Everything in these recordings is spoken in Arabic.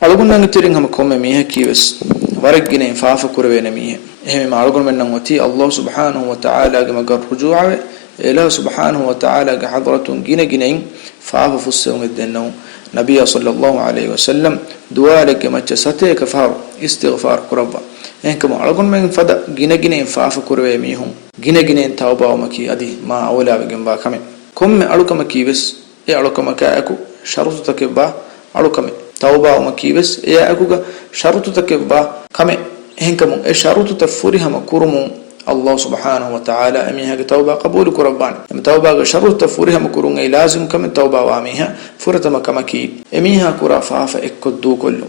algun nang tiring ham komme mihe kiwes waragine faafa kurwene mihe ehme ma algun men nang wati Allah subhanahu wa ta'ala ga magar rujua ila subhanahu wa ta'ala ga hadratun gine faafa fussum denno nabiy sallallahu alaihi wasallam duwalek macha sate kafar istighfar kurabba enkam algun men fada gine faafa kurwe mihun gine tawba maki adi ma awla gamba kame komme alukama kiwes e alukama ka aku sharutu takeba alukame tawba makibes ya akuga sharutu takeba kame henkamu e sharutu tafurihama kurumu Allah subhanahu wa ta'ala amiha tawba qabul kurban tawba ga sharutu tafurihama kurun ay lazim kame tawba wa amiha furatama kamaki emiha kura faafa ekkoddu kullu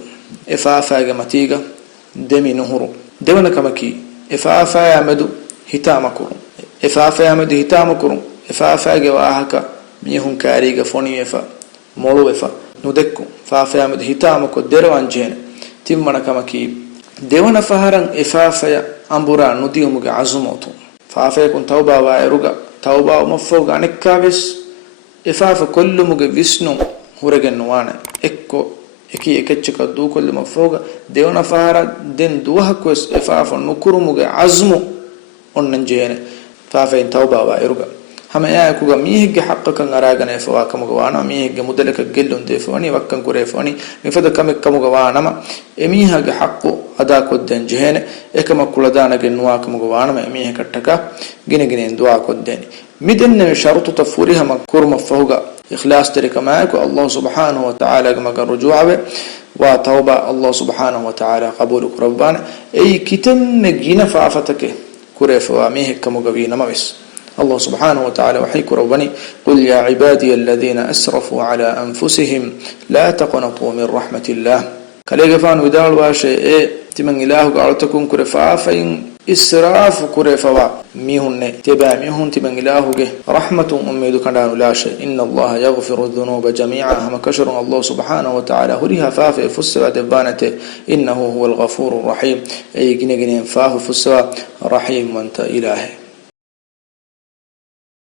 e faafa ga matiga demi nuhuru devana kamaki e faafa yamadu hitama kurun e faafa yamadu hitama kurun e faafa ga wahaka mihun kariga foni efa molu efa nudekku faafa yamadu hitama ko derwan jene timmana kamaki devana faharan e faafa ambura nudiyumuga azumotu faafa kun tawba wa eruga tawba maffoga anekkaves e faafa kollumuga visnu huregen wana ekko eki ekechka du kollu maffoga devana fahara den duhakko e faafa nukurumuga azmu onnan jene faafa tawba wa eruga hama ya kuga mihige haqqakan aragana fa kamuga wana mihige mudalaka gellon defani wakkan kure fani mifada kamek kamuga wana emiha ge haqqu ada kodden jehene ekama kuladana ge nuwa kamuga wana emiha kattaka gine dua kodden midenne sharutu tafuriha makurma fahuga ikhlas tarika ma'aku Allah subhanahu wa ta'ala kama rujua wa tauba Allah subhanahu wa ta'ala qabul rabbana ay kitam gina fa'afatake kure fa mihi kamuga wina mawis الله سبحانه وتعالى وحيك ربني قل يا عبادي الذين أسرفوا على أنفسهم لا تقنطوا من رحمة الله كليك فان ودال واشي تمن إله قالتكم كرفا فإن إسراف كرفا ميهن تبا ميهن تمن إله رحمة أميد كندان لا شيء إن الله يغفر الذنوب جميعا هم كشر الله سبحانه وتعالى هريها فاف فسوا دبانته إنه هو الغفور الرحيم أي جنين فاه فسوا رحيم وانت إلهي